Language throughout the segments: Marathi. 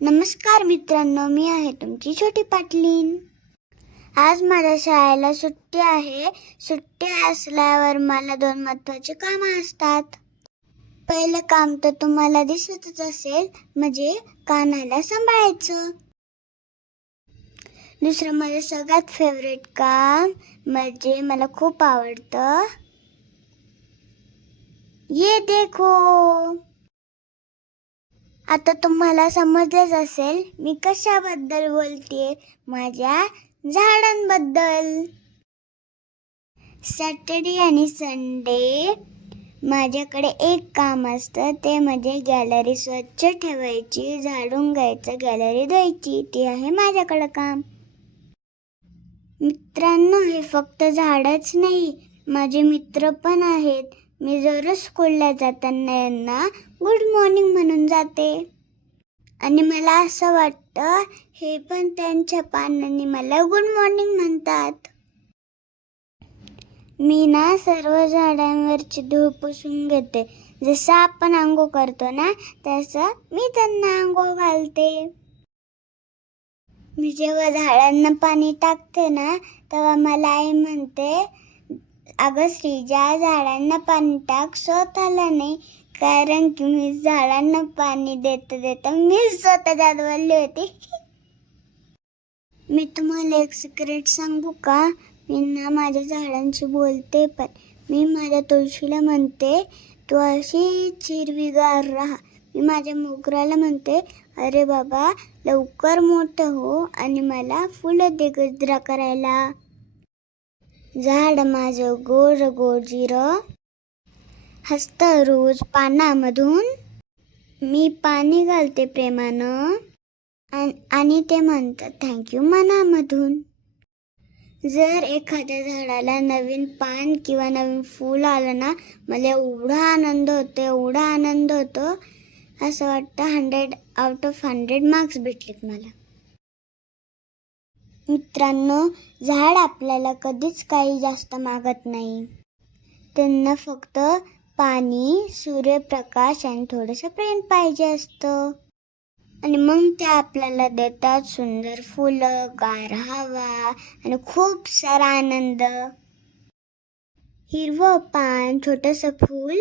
नमस्कार मित्रांनो, मी आहे तुमची छोटी पाटलीन. आज माझ्या शाळेला सुट्टी आहे. सुट्टी असल्यावर मला 2 महत्त्वाचे कामं असतात. पहिलं काम तर तुम्हाला दिसतच असेल, म्हणजे कानाला सांभाळायचं. दुसरं माझं सगळ्यात फेवरेट काम म्हणजे मला खूप आवडतं, ये देखो. आता तुम्हाला समजलंच असेल मी कशाबद्दल बोलतेय, माझ्या झाडांबद्दल. सॅटर्डे आणि संडे माझ्याकडे एक काम असतं, ते म्हणजे गॅलरी स्वच्छ ठेवायची, झाडून घ्यायचं, गॅलरी धुवायची. ते आहे माझ्याकडे काम. मित्रांनो, हे फक्त झाडच नाही, माझे मित्र पण आहेत. मी दररोज स्कूलला जाताना यांना गुड मॉर्निंग म्हणून जाते. आणि मला असं वाटतं हे पण त्यांच्या पानांनी मला गुड मॉर्निंग म्हणतात. मी ना सर्व झाडांवरची धूळ पुसून घेते. जसं आपण आंघोळ करतो ना, तसं मी त्यांना आंघोळ घालते. मी जेव्हा झाडांना पाणी टाकते ना, तेव्हा मला आई म्हणते, अगं श्रीजा, झाडांना पाणी टाक, स्वतःला नाही. कारण की मी झाडांना पाणी देता मी स्वतः जादवली होती. मी तुम्हाला एक सिक्रेट सांगू का? मी ना माझ्या झाडांशी बोलते, पण मी माझ्या तुळशीला म्हणते, तू अशी हिरवीगार राहा. मी माझ्या मोगराला म्हणते, अरे बाबा लवकर मोठं हो आणि मला फुलं दे गजरा करायला. झाड माझं गोड गोड जिरं हसतं रोज पानामधून. मी पाणी घालते प्रेमानं आणि ते म्हणतात थँक्यू मनामधून. जर एखाद्या झाडाला नवीन पान किंवा नवीन फूल आलं ना, मला एवढा आनंद होतो, असं वाटतं 100 आउट ऑफ 100 मार्क्स भेटलेत मला. मित्रांनो, झाड आपल्याला कधीच काही जास्त मागत नाही. त्यांना फक्त पाणी, सूर्यप्रकाश आणि थोडंसं प्रेम पाहिजे असतं. आणि मग ते आपल्याला देतात सुंदर फुलं, गार हवा आणि खूप सारा आनंद. हिरवं पान, छोटंसं फूल,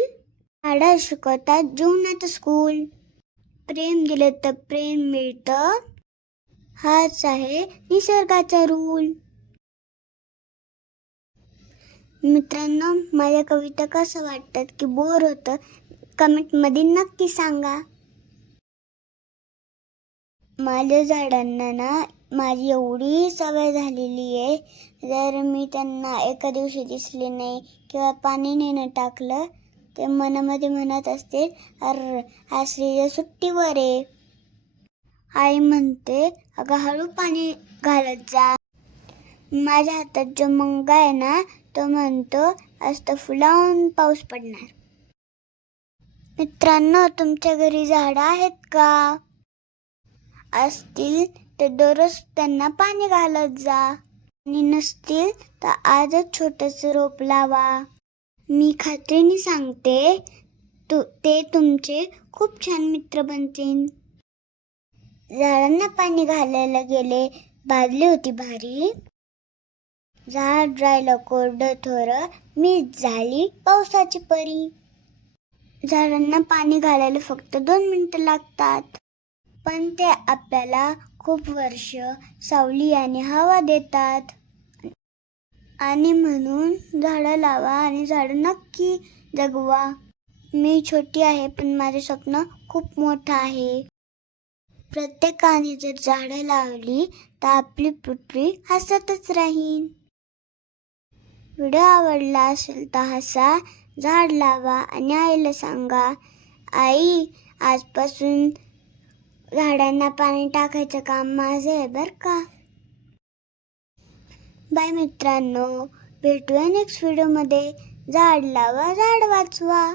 झाडं शिकवतात जीवनाचं स्कूल. प्रेम दिलं तर प्रेम मिळतं, हाच आहे निसर्गाचा रूल. मित्रांनो, माझ्या कविता कसं वाटतात की बोर होतं, कमेंटमध्ये नक्की सांगा. माझ्या झाडांना ना माझी एवढी सवय झालेली आहे, जर मी त्यांना एका दिवशी दिसले नाही किंवा पाणी नाही टाकलं, ते मनामध्ये म्हणत असतील, अरे आज श्रीजा सुट्टीवर आहे. आई म्हणते, अगं हळू पाणी घालत जा. माझ्या हातात जो मंगा आहे ना, तो म्हणतो आज तर फुलावून पाऊस पडणार. मित्रांनो, तुमच्या घरी झाडं आहेत का? असतील तर दररोज त्यांना पाणी घालत जा, आणि नसतील तर आजच छोटंसं रोप लावा. मी खात्रीने सांगते, ते तुमचे खूप छान मित्र बनतील. झाडांना पाणी घालायला गेले, बादली होती भारी, झाड राहिलं कोरडं थोरं, मी झाली पावसाची परी. झाडांना पाणी घालायला फक्त 2 मिनिटं लागतात, पण ते आपल्याला खूप वर्ष सावली आणि हवा देतात. आणि म्हणून झाडं लावा आणि झाडं नक्की जगवा. मी छोटी आहे, पण माझे स्वप्न खूप मोठं आहे. प्रत्येकाने जर झाडं लावली तर आपली पृथ्वी हसतच राहील. व्हिडिओ आवडला असेल तर हसा, झाड लावा आणि आईला सांगा, आई आजपासून झाडांना पाणी टाकायचं काम माझं आहे बरं का. बाय मित्रांनो, भेटूया नेक्स्ट व्हिडिओमध्ये. झाड लावा, झाड वाचवा.